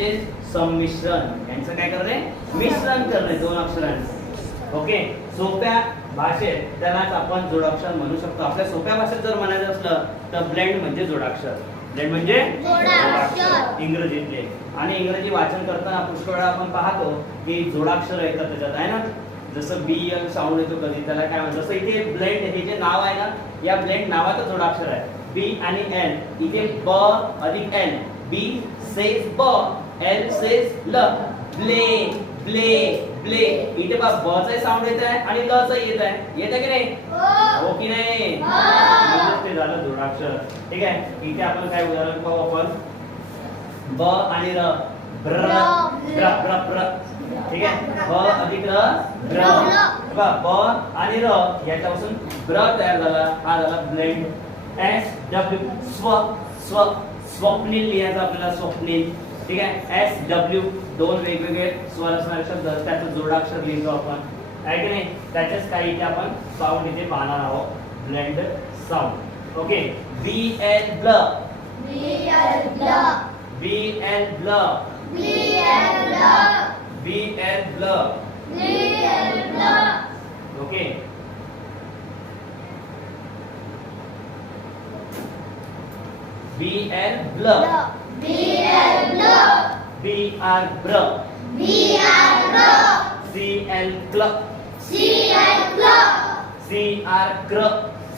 यांचे संमिश्रण, यांचं काय करणे, मिश्रण करणे दोन अक्षरांचं. ओके, सोप्या भाषेत त्यालाच आपण जोडाक्षर म्हणू शकतो. आपल्या सोप्या भाषेत जर म्हणायचं असलं तर ब्लेंड म्हणजे जोडाक्षर. ब्लेंड म्हणजे जोडाक्षर इंग्रजीतले. आणि इंग्रजी वाचन करताना पुष्कळ वेळा आपण पाहतो की जोडाक्षर येतात त्याच्यात, आहे ना. जसं BL साऊंड येतो कधी, त्याला काय म्हणतात. जसं इथे ब्लेंड हे जे नाव आहे ना, या ब्लेंड नावाचं जोडाक्षर आहे B आणि L. इथे ब अधिक L, B सेज ब, L सेज ल, ब्ले ब्ले ब्ले. इथे बा ब चा साऊंड येत आहे आणि ल चा येत आहे. येत आहे की नाही? हो की नाही? ते झालं जोडाक्षर. ठीक आहे. इथे आपण काय उदाहरण पाहू आपण. ब आणि र, ब्र ब्र ब्र ब्र. ठीक आहे. ब अधिक र, ब्र. बघा ब आणि र याच्यापासून ब्र तयार झाला. हा झाला ब्लेंड. SW स्व स्व स्वप्नील लिहायचं आपल्याला, स्वप्नील. ठीक आहे. SW दोन वेगवेगळे स्वर असणारे शब्द, त्याचं जोडाक्षर लिहितो आपण, आहे की नाही. त्याच्याच काही इथे आपण साऊंड इथे पाहणार आहोत, ब्लेंड साऊंड. ओके. BL ब्ल, BL ब्ल, BL ब्ल, BL ब्ल, BL ब्ल, BL ब्ल. ओके. BL ब्ल, BL ब्ल, BR ब्र, BR ब्र, CL क्ल, CL क्ल, CR क्र,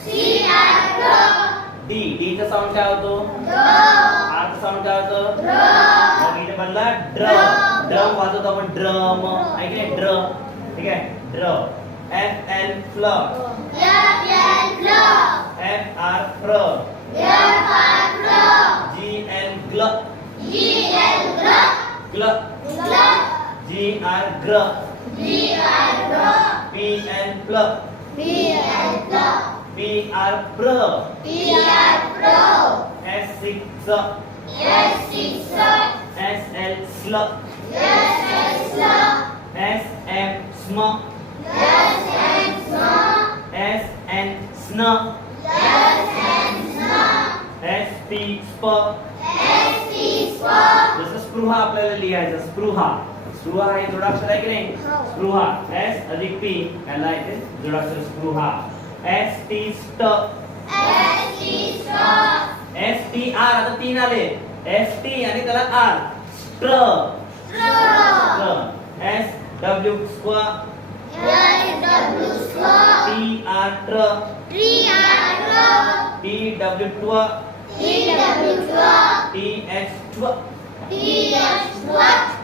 CR क्र. D चा साऊंड काय होतो? ड. R चा साऊंड काय होतो? ड्र. मग इथे बनला ड्रम. ड्रम वाजवतो आपण, ड्रम, आहे की नाही, ड्र. ठीक आहे. ड्र. FL फ्ल, FL फ्ल, FR फ्र, FR फ्र, GL ग्ल, GL ग्ल, ग्ल ग्ल, GR ग्र, GR ग्र, PL फ्ल, PL फ्ल, PR प्र, PR प्र, S6 S6, SL स्ल, SL स्ल, SM स्म, SM स्म, SN स्न, SN स्न, SP स्प, SP स्प. जसं स्पृहा आपल्याला लिहायचं, स्पृहा. स्पृहा हे जोडाक्षर आहे की नाही? स्पृहा. S अधिक P याला इथे जोडाक्षर स्पृहा. ST स्ट, ST स्ट, STR. आता तीन आले, ST आणि त्याला R, स्ट्र, स्ट्र. SW स्क्व, SW स्क्व, TR ट्र, TR ट्र, TW ट्व, TW ट्व, TH ट्व, TH ट्व,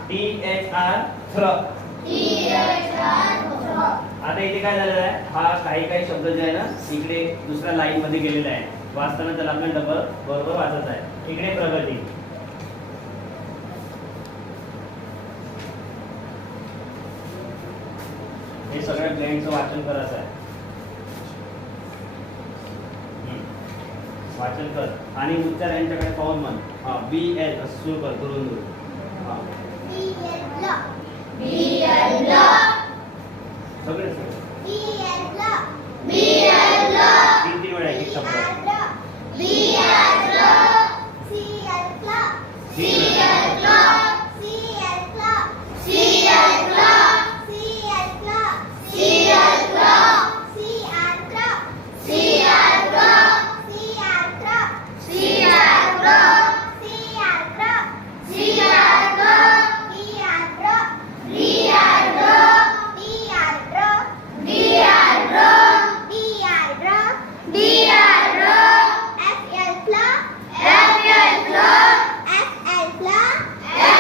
THR थ्र, THR थ्र. आता इथे काय झालेलं आहे, हा काही शब्द जे आहे ना इकडे दुसऱ्या लाईन मध्ये गेलेला आहे. वाचताना त्याला आपल्याला डबल बरोबर वाचत आहे. इकडे प्रगती. हे सगळ्या ब्लेंडचं वाचन करायचं आहे. वाचन कर आणि उच्चार यांच्याकडे पाहून म्हण. BL असं सुरू कर, दुरून दुरून. सगळे तीन तीन वेळा एक शब्द. FL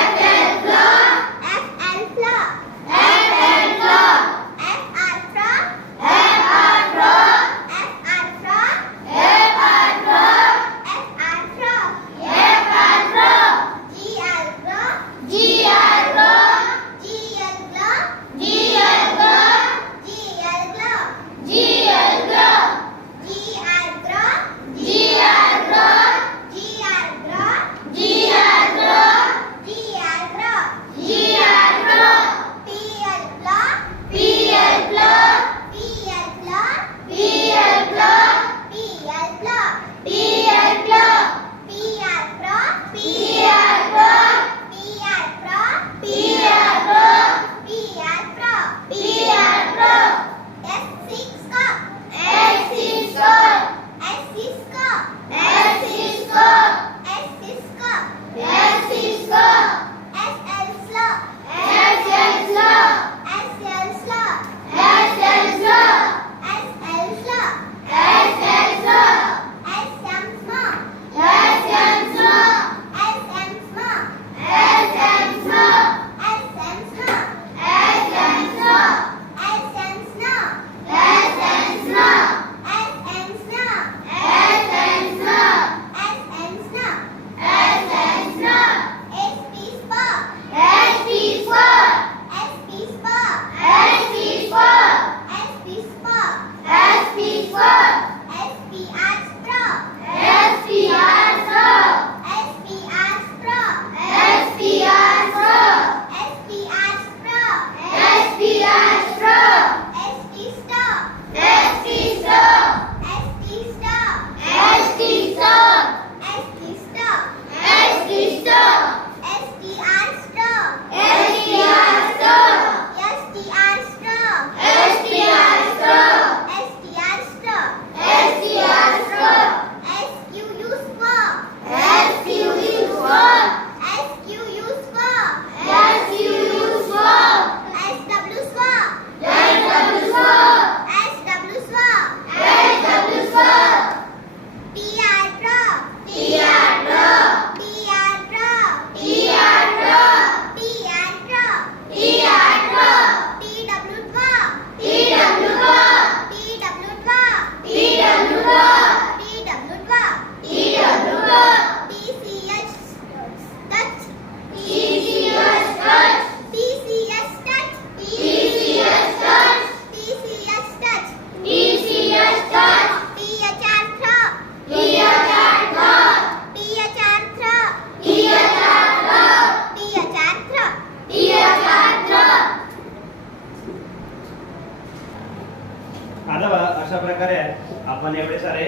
आपण एवढे सारे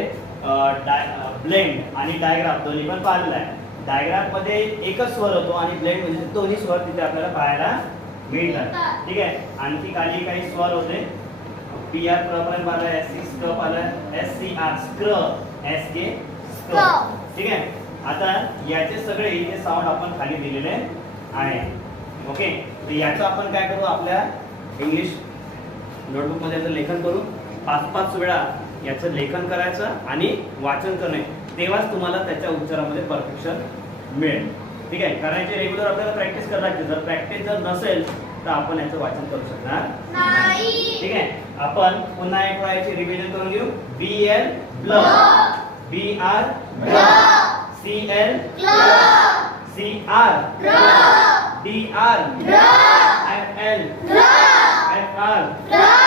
ब्लेंड आणि डायग्राफ दोन्ही पण पाहिलेलं आहे. डायग्राफ मध्ये एकच स्वर होतो आणि ब्लेंड म्हणजे दोन्ही स्वर तिथे आपल्याला पाहायला मिळतात. ठीक आहे. आणखी खाली काही स्वर होते. पी आर पर्यंत आला, एस सी स्क्रप आला, एस सी आर स्क्र, एस के स्क्र. ठीक आहे. आता याचे सगळे इथे साऊंड आपण खाली दिलेले आहे. ओके. तर याचं आपण काय करू, आपल्या इंग्लिश नोटबुक मध्ये याचं लेखन करू. 5-5 वेळा याचं लेखन करायचं आणि वाचन करणे, तेव्हाच तुम्हाला त्याच्या उच्चारामध्ये परफेक्शन मिळेल. ठीक आहे. करायचे रेग्युलर आपल्याला प्रॅक्टिस करायला लागते. जर प्रॅक्टिस जर नसेल तर आपण याचं वाचन करू शकणार नाही. ठीक आहे. आपण पुन्हा एक वेळा याची रिव्हिजन करून घेऊ. B L block, B R block, C L clock, C R block, D R block, F L block, F R block,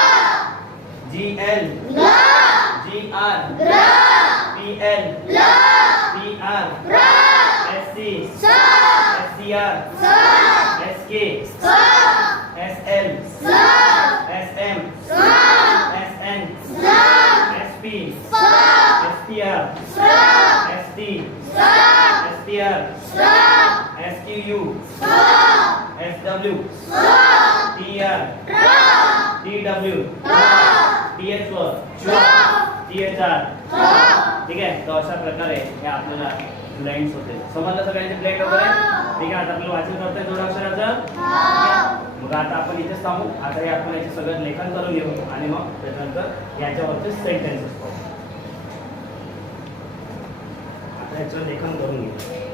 G L block, G R block, P L block, P R block, S C stop, S C R stop, S K stop, S L stop, S M stop, S N stop, S P stop, S T R stop, S T stop, S T R stop, S Q U stop, S W stop, T R stop, T W stop, T H वर stop, T H R stop. ठीक आहे. तर अशा प्रकारे हे आपल्याला blends होते. समजलं सगळ्यांचे ब्लेंड वगैरे? ठीक आहे. आता आपल्याला वाचन करतोय जोडाक्षराचं. मग आता आपण इथेच थांबू. आता हे आपण याचे सगळं लेखन करून घेऊ आणि मग त्याच्यानंतर याच्यावरचे सेंटेन्सेस पाहू. आता याचं लेखन करून घेऊ.